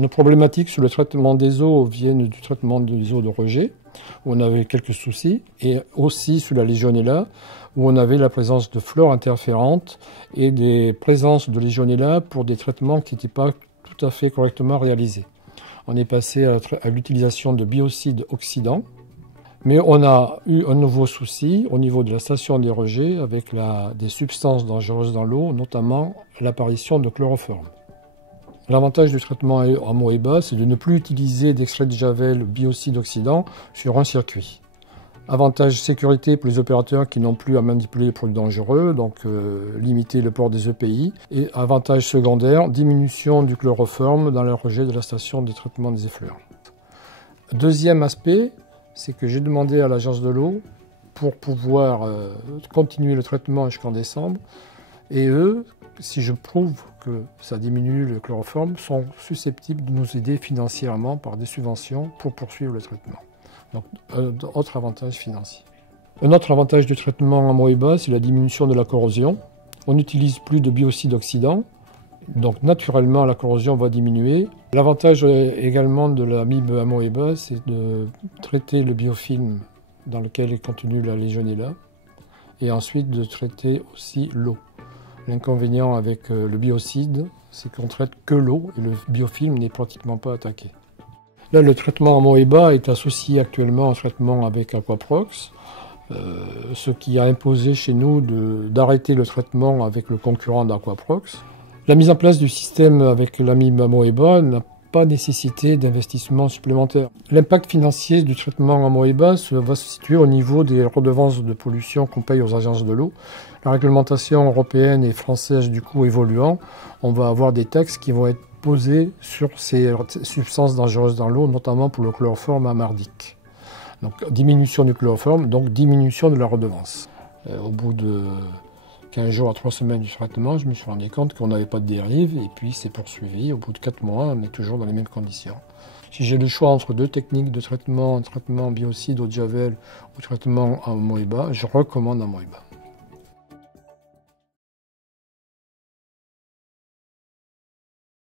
Nos problématiques sur le traitement des eaux viennent du traitement des eaux de rejet, où on avait quelques soucis, et aussi sur la Legionella, où on avait la présence de flore interférentes et des présences de Legionella pour des traitements qui n'étaient pas tout à fait correctement réalisés. On est passé à l'utilisation de biocides oxydants, mais on a eu un nouveau souci au niveau de la station des rejets avec des substances dangereuses dans l'eau, notamment l'apparition de chloroforme. L'avantage du traitement Amoeba, c'est de ne plus utiliser d'extrait de javel biocide oxydant sur un circuit. Avantage sécurité pour les opérateurs qui n'ont plus à manipuler les produits dangereux, donc limiter le port des EPI. Et avantage secondaire, diminution du chloroforme dans le rejet de la station de traitement des effluents. Deuxième aspect, c'est que j'ai demandé à l'agence de l'eau pour pouvoir continuer le traitement jusqu'en décembre. Et eux, si je prouve que ça diminue le chloroforme, sont susceptibles de nous aider financièrement par des subventions pour poursuivre le traitement. Donc, autre avantage financier. Un autre avantage du traitement Amoeba, c'est la diminution de la corrosion. On n'utilise plus de biocide oxydant, donc naturellement la corrosion va diminuer. L'avantage également de l'amibe Amoeba, c'est de traiter le biofilm dans lequel est contenu la Legionella, et ensuite de traiter aussi l'eau. L'inconvénient avec le biocide, c'est qu'on traite que l'eau et le biofilm n'est pratiquement pas attaqué. Là, le traitement Amoeba est associé actuellement au traitement avec Aquaprox, ce qui a imposé chez nous d'arrêter le traitement avec le concurrent d'Aquaprox. La mise en place du système avec l'amibe Amoeba n'a pas nécessité d'investissement supplémentaire. L'impact financier du traitement Amoeba va se situer au niveau des redevances de pollution qu'on paye aux agences de l'eau. La réglementation européenne et française du coup évoluant, on va avoir des taxes qui vont être posées sur ces substances dangereuses dans l'eau, notamment pour le chloroforme amardique. Donc diminution du chloroforme, donc diminution de la redevance. Au bout de 15 jours à 3 semaines du traitement, je me suis rendu compte qu'on n'avait pas de dérive et puis c'est poursuivi. Au bout de 4 mois, on est toujours dans les mêmes conditions. Si j'ai le choix entre deux techniques de traitement, un traitement biocide eau de javel ou traitement Amoeba, je recommande Amoeba.